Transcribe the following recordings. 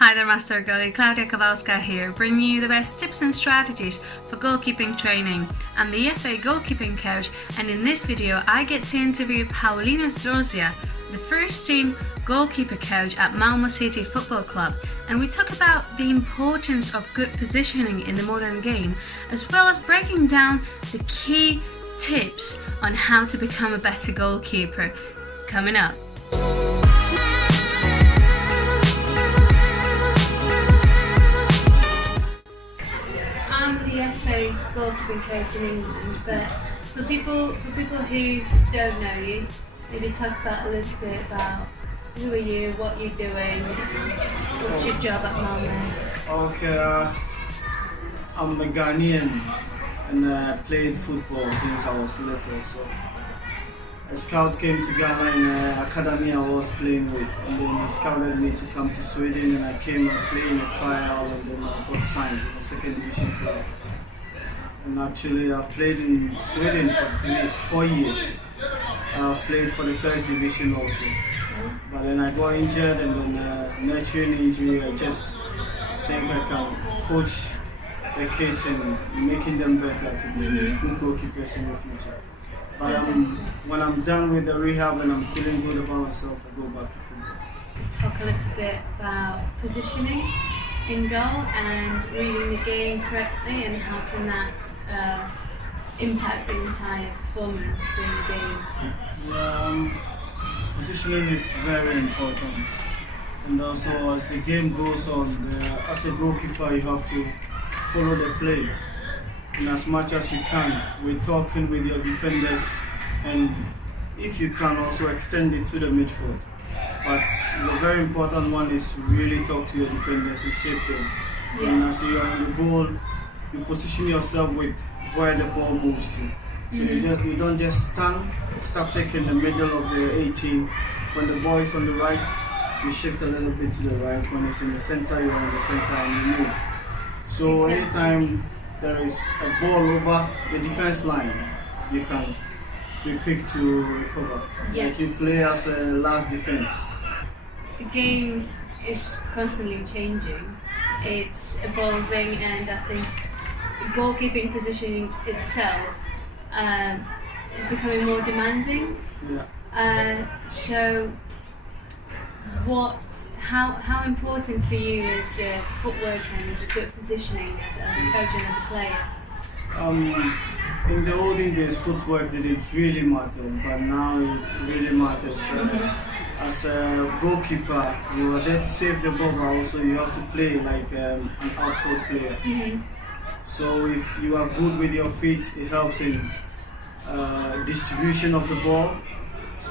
Hi there, Master Goalie. Claudia Kowalska here, bringing you the best tips and strategies for goalkeeping training. I'm the FA goalkeeping coach, and in this video I get to interview Paulinus Dorzia, the first team goalkeeper coach at Malmo City Football Club, and we talk about the importance of good positioning in the modern game, as well as breaking down the key tips on how to become a better goalkeeper. Coming up. I'm the FA goalkeeping coach in England, but for people who don't know you, maybe talk about a little bit about who are you, what you're doing, what's your job at Malmo. Okay, I'm a Ghanaian and I played football since I was little. So a scout came to Ghana in an academy I was playing with, and then he scouted me to come to Sweden, and I came and played in a trial, and then I got signed in the second division club. And actually I've played in Sweden for 4 years. I've played for the first division also. But then I got injured, and then nurturing injury, I just think I can coach the kids and making them better to be good goalkeepers in the future. But when I'm done with the rehab and I'm feeling good about myself, I go back to football. Talk a little bit about positioning in goal and reading the game correctly, and how can that impact the entire performance during the game? Positioning is very important, and also as the game goes on, as a goalkeeper you have to follow the play, and as much as you can, we're talking with your defenders, and if you can also extend it to the midfield. But the very important one is to really talk to your defenders and shape them. Yeah. And as you are in the goal, you position yourself with where the ball moves to. So you don't just stand, start in the middle of the 18. When the ball is on the right, you shift a little bit to the right. When it's in the center, you are in the center and you move. So anytime there is a ball over the defense line, you can be quick to recover. Yes. Like you play as a last defense. The game is constantly changing. It's evolving, and I think goalkeeping positioning itself is becoming more demanding. Yeah. So, how important for you is footwork and good positioning as a coach and as a player? In the olden days, footwork didn't really matter, but now it really matters. As a goalkeeper, you are there to save the ball, but also you have to play like an outfield player. So if you are good with your feet, it helps in distribution of the ball,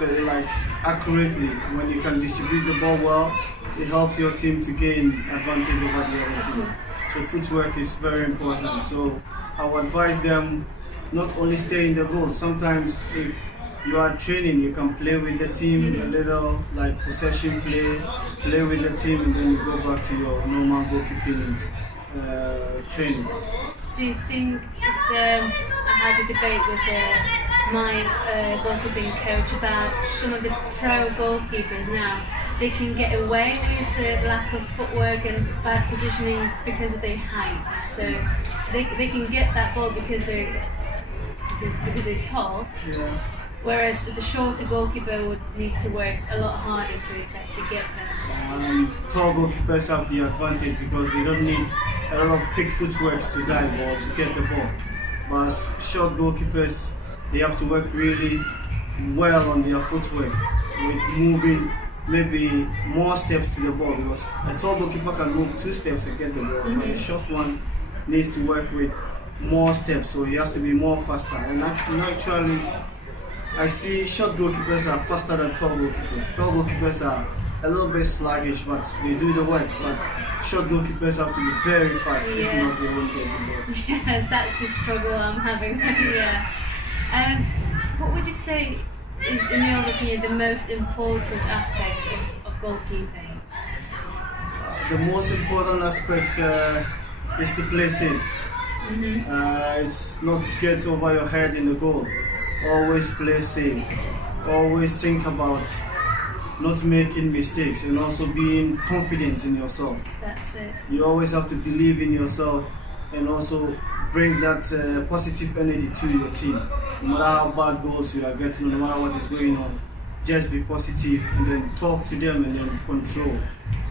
like accurately. When you can distribute the ball well, it helps your team to gain advantage over the other team. So footwork is very important. So I would advise them not only stay in the goal. Sometimes if you are training, you can play with the team a little, like possession play with the team, and then you go back to your normal goalkeeping training. Do you think I had a debate with my goalkeeping coach about some of the pro goalkeepers now? They can get away with the lack of footwork and bad positioning because of their height. So they can get that ball because they're tall. Yeah. Whereas the shorter goalkeeper would need to work a lot harder to actually get there. Tall goalkeepers have the advantage because they don't need a lot of quick footworks to dive or to get the ball. But as short goalkeepers, they have to work really well on their footwork, with moving maybe more steps to the ball, because a tall goalkeeper can move 2 steps and get the ball, but a short one needs to work with more steps, so he has to be more faster. And actually, I see short goalkeepers are faster than tall goalkeepers. Tall goalkeepers are a little bit sluggish, but they do the work. But short goalkeepers have to be very fast, if not they won't get the ball. Yes, that's the struggle I'm having. Yes. What would you say is, in your opinion, the most important aspect of goalkeeping? The most important aspect is to play safe. It's not to get over your head in the goal. Always play safe. Always think about not making mistakes, and also being confident in yourself. That's it. You always have to believe in yourself and also bring that positive energy to your team. No matter how bad goals you are getting, no matter what is going on, just be positive and then talk to them and then control.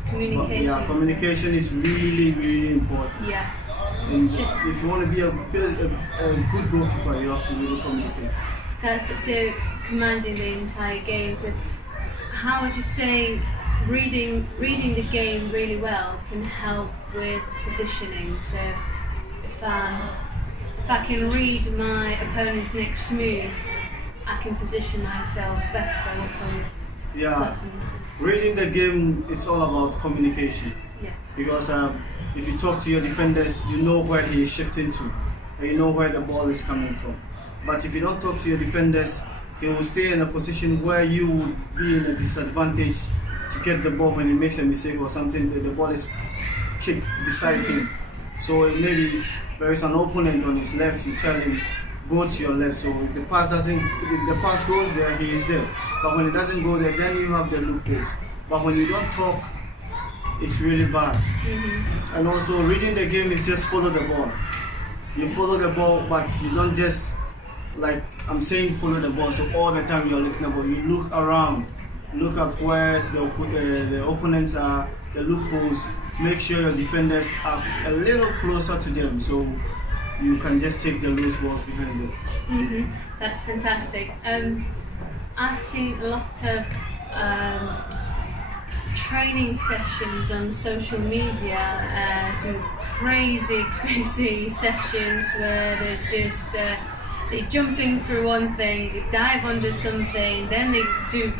Communication. Communication is really, really important. Yes. And if you want to be a good goalkeeper, you have to really communicate. That's so commanding the entire game. So how would you say reading the game really well can help with positioning? So if I can read my opponent's next move, I can position myself better. Reading the game, it's all about communication. Yes. Because if you talk to your defenders, you know where he is shifting to, and you know where the ball is coming from. But if you don't talk to your defenders, he will stay in a position where you would be in a disadvantage to get the ball when he makes a mistake or something. The ball is kicked beside him. So maybe there is an opponent on his left, you tell him, go to your left. So if the pass goes there, he is there. But when it doesn't go there, then you have the loopholes. But when you don't talk, it's really bad. And also reading the game is just follow the ball. You follow the ball, but you don't just, like I'm saying, follow the ball. So all the time you're looking at the ball, you look around, look at where the opponents are, the loopholes. Make sure your defenders are a little closer to them, so you can just take the loose balls behind them. That's fantastic. I've seen a lot of training sessions on social media, some crazy sessions where there's just they're jumping through one thing, they dive under something, then they do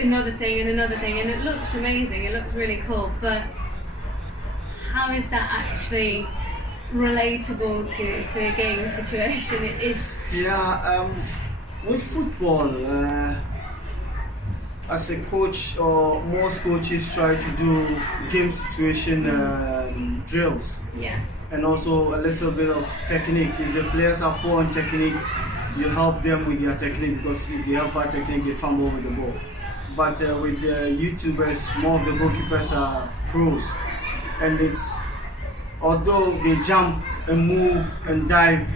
another thing and another thing, and it looks amazing, it looks really cool, but how is that actually relatable to a game situation? With football, as a coach, or most coaches try to do game situation drills. Yes. And also a little bit of technique. If the players are poor on technique, you help them with their technique, because if they have bad technique, they fumble with the ball. But with the YouTubers, more of the goalkeepers are pros. And although they jump and move and dive,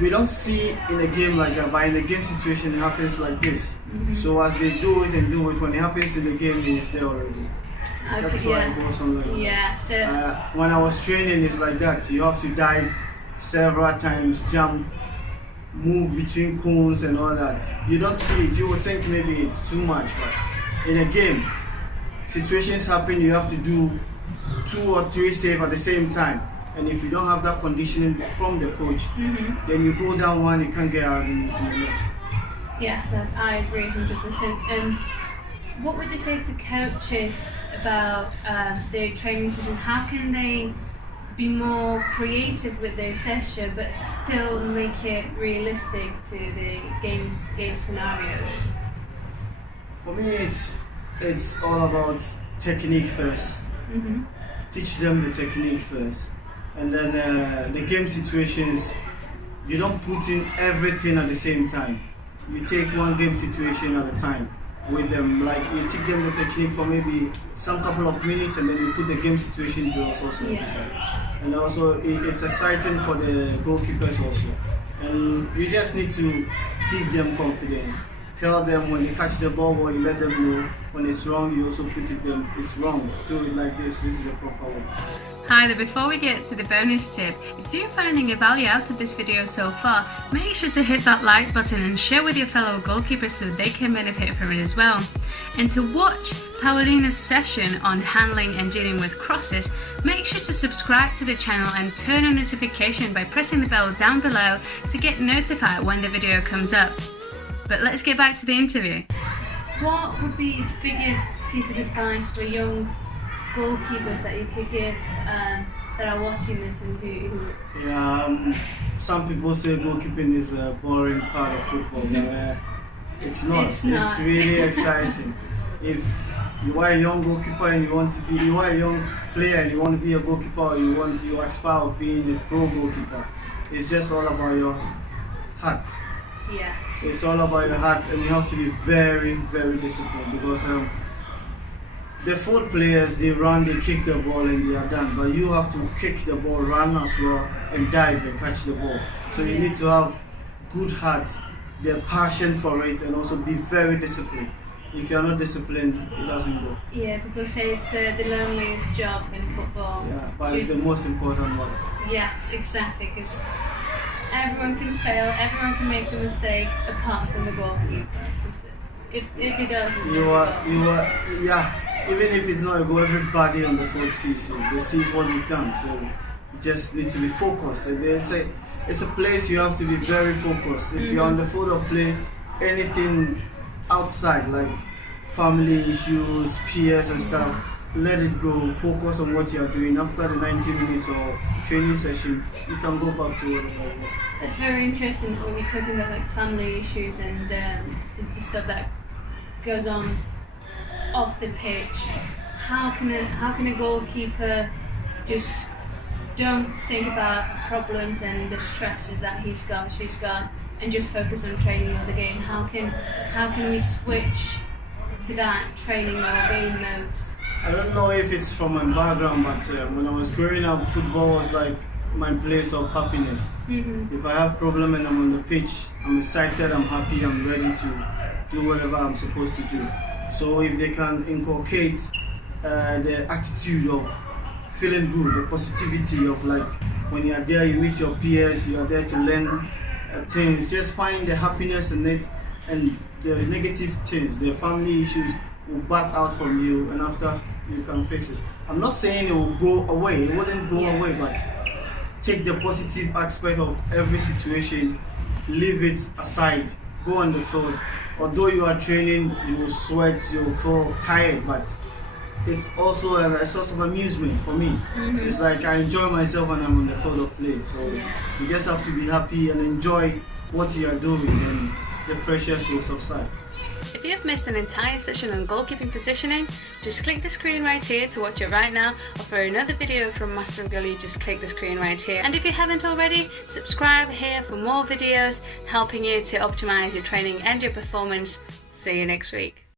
we don't see in a game like that, but in a game situation it happens like this. So as they do it, when it happens in the game, it's there already. That's why it goes on like that. So when I was training, it's like that. You have to dive several times, jump, move between cones and all that. You don't see it. You would think maybe it's too much, but in a game, situations happen, you have to do 2 or 3 saves at the same time. And if you don't have that conditioning from the coach, then you go down one, you can't get out and you see the next. Yeah, I agree 100%. What would you say to coaches about their training sessions? How can they be more creative with their session but still make it realistic to the game scenarios? For me, it's all about technique first. Teach them the technique first, and then the game situations, you don't put in everything at the same time. You take one game situation at a time with them. Like you teach them the technique for maybe some couple of minutes, and then you put the game situation drills also. Yes. And also it's exciting for the goalkeepers also. And you just need to give them confidence. Tell them when you catch the ball, or you let them know when it's wrong, you also put it them, it's wrong. Do it like this is the proper way. Hi there, before we get to the bonus tip, if you're finding a value out of this video so far, make sure to hit that like button and share with your fellow goalkeepers so they can benefit from it as well. And to watch Paulinus' session on handling and dealing with crosses, make sure to subscribe to the channel and turn on notification by pressing the bell down below to get notified when the video comes up. But let's get back to the interview. What would be the biggest piece of advice for young goalkeepers that you could give that are watching this and who some people say goalkeeping is a boring part of football. It's not. It's really exciting. If you are a young goalkeeper and you are a young player and you want to be a goalkeeper, or you aspire of being a pro goalkeeper, it's just all about your heart. Yes. It's all about your heart, and you have to be very, very disciplined, because the foot players, they run, they kick the ball, and they are done. But you have to kick the ball, run as well, and dive and catch the ball. So you need to have good heart, the passion for it, and also be very disciplined. If you're not disciplined, it doesn't go. Yeah, people say it's the loneliest job in football. Yeah, but it's the most important one. Yes, exactly, because everyone can fail, everyone can make a mistake, apart from the goalkeeper. If he doesn't, even if it's not a goal, everybody on the field sees you. They see what you've done. So you just need to be focused. And it's a place you have to be very focused. If you're on the field of play, anything outside, like family issues, peers and stuff, let it go. Focus on what you are doing. After the 90 minutes or training session, you can go back to whatever. It's very interesting when you're talking about like family issues and the stuff that goes on off the pitch. How can a goalkeeper just don't think about the problems and the stresses that she's got, and just focus on training or the game? How can we switch to that training or game mode? I don't know if it's from my background, but when I was growing up, football was like my place of happiness. If I have problem and I'm on the pitch, I'm excited, I'm happy, I'm ready to do whatever I'm supposed to do. So if they can inculcate the attitude of feeling good, the positivity of like when you are there, you meet your peers, you are there to learn things, just find the happiness in it, and the negative things, the family issues will back out from you, and after you can fix it. I'm not saying it will go away, it wouldn't go away, but take the positive aspect of every situation, leave it aside, go on the field. Although you are training, you will sweat, you will feel tired, but it's also a source of amusement for me. It's like I enjoy myself when I'm on the field of play. So you just have to be happy and enjoy what you are doing, and the pressures will subside. If you've missed an entire session on goalkeeping positioning, just click the screen right here to watch it right now, or for another video from Master Gully, just click the screen right here. And if you haven't already, subscribe here for more videos helping you to optimize your training and your performance. See you next week.